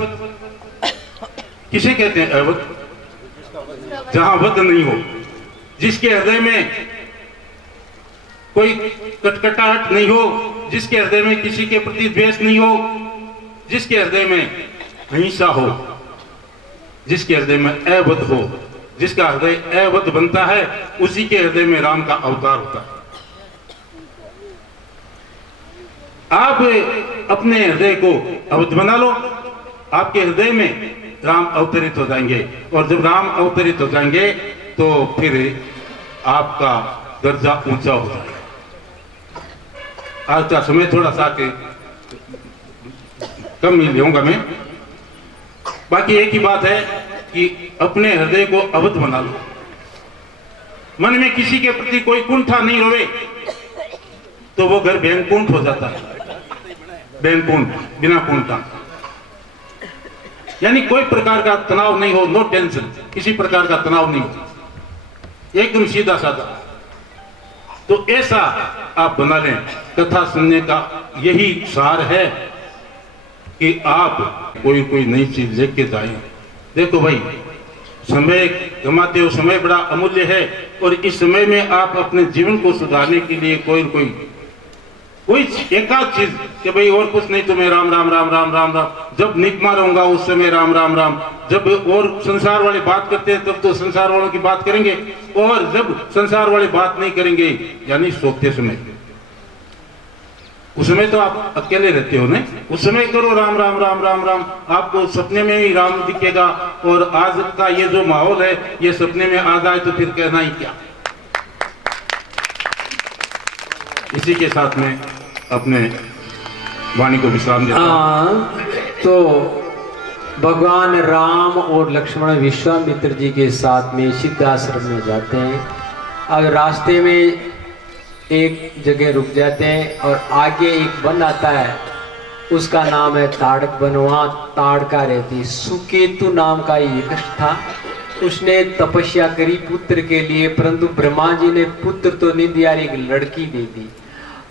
किसे कहते हैं? अवध, जहां वध नहीं हो, जिसके हृदय में कोई कटकटाहट नहीं हो, जिसके हृदय में किसी के प्रति द्वेष नहीं हो, जिसके हृदय में अहिंसा हो, जिसके हृदय में अवध हो, जिसका हृदय अवध बनता है, उसी के हृदय में राम का अवतार होता है। आप अपने हृदय को अवध बना लो, आपके हृदय में राम अवतरित हो जाएंगे, और जब राम अवतरित हो जाएंगे तो फिर आपका दर्जा ऊंचा हो जाएगा। आज का समय थोड़ा सा के कम ही लूंगा मैं। बाकी एक ही बात है कि अपने हृदय को अवध बना लो, मन में किसी के प्रति कोई कुंठा नहीं रोवे तो वो घर बैंकुंठ हो जाता है। बैंकुंठ बिना कुंठा, यानी कोई प्रकार का तनाव नहीं हो, नो टेंशन, किसी प्रकार का तनाव नहीं हो, एकदम सीधा साधा। तो ऐसा आप बना लें। कथा सुनने का यही सार है कि आप कोई नई चीज लेके जाए। देखो भाई, समय कमाते हो, समय बड़ा अमूल्य है, और इस समय में आप अपने जीवन को सुधारने के लिए कोई एकाध चीज कि भाई और कुछ नहीं तो मैं राम राम राम राम राम राम, जब निकमा रहूंगा उस समय राम राम राम, जब और संसार वाली बात करते हैं तब तो संसार वालों की बात करेंगे, और जब संसार वाली बात नहीं करेंगे यानी सोते समय, उस समय तो आप अकेले रहते हो ना, उस समय करो राम राम राम राम राम, आपको सपने में ही राम दिखेगा। और आज का ये जो माहौल है ये सपने में आ जाए तो फिर कहना ही क्या। इसी के साथ में अपने वाणी को विश्राम देता हूं। तो भगवान राम और लक्ष्मण विश्वामित्र जी के साथ में सिद्धाश्रम में जाते हैं। अब रास्ते में एक जगह रुक जाते हैं और आगे एक वन आता है, उसका नाम है ताड़क वन। वहाँ ताड़का रहती, सुकेतु नाम का यक्ष था, उसने तपस्या करी पुत्र के लिए, परंतु ब्रह्मा जी ने पुत्र तो नहीं दिया, एक लड़की दे दी,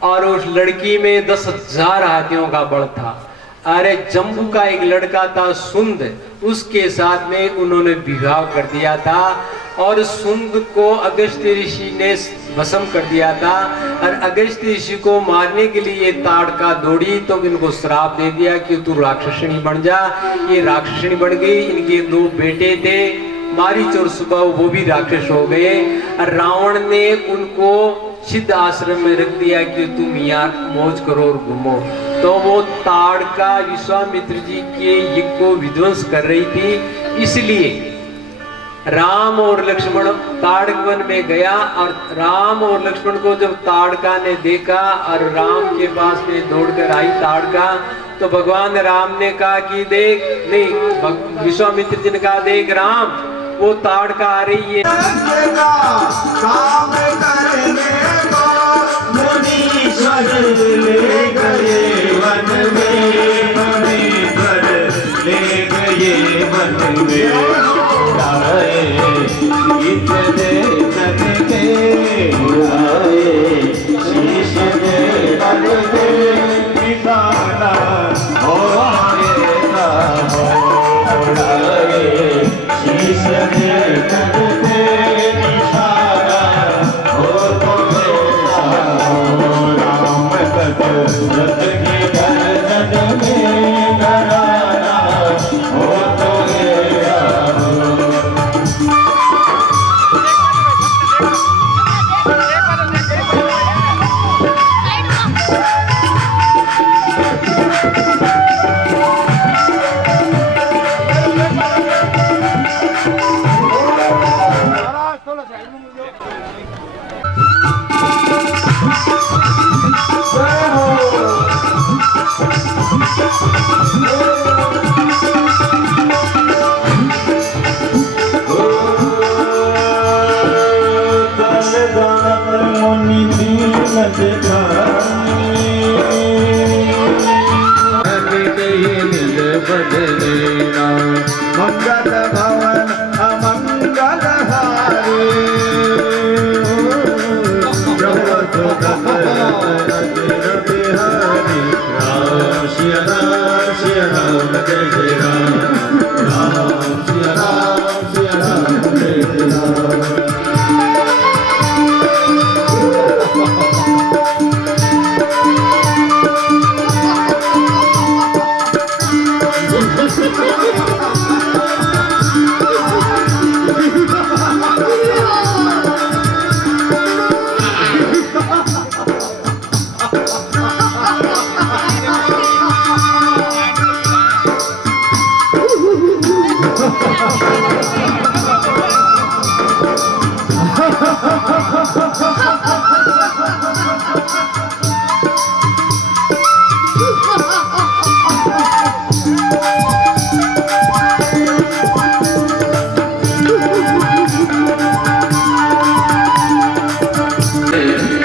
और उस लड़की में 10,000 हाथियों का बल था। अरे जम्बू का एक लड़का था सुंद, उसके साथ में उन्होंने विवाह कर दिया था, और सुंद को अगस्त ऋषि ने भस्म कर दिया था। और अगस्त ऋषि को मारने के लिए ताड़का दौड़ी तो इनको श्राप दे दिया कि तू राक्षसनी बन जा। ये राक्षसनी बन गई। इनके 2 बेटे थे, मारीच और सुबह, वो भी राक्षस हो गए। और रावण ने उनको सिद्ध आश्रम में रख दिया कि तुम यहाँ मौज करो और घूमो। तो वो ताड़का विश्वामित्र जी के यज्ञ को विध्वंस कर रही थी, इसलिए राम और लक्ष्मण ताड़क वन में गया। और राम और लक्ष्मण को जब ताड़का ने देखा और राम के पास में दौड़कर आई ताड़का, तो भगवान राम ने कहा कि देख, नहीं, विश्वामित्र जी ने कहा देख राम, वो ताड़का आ रही है। काम करने को मुनीश्वर लेगा।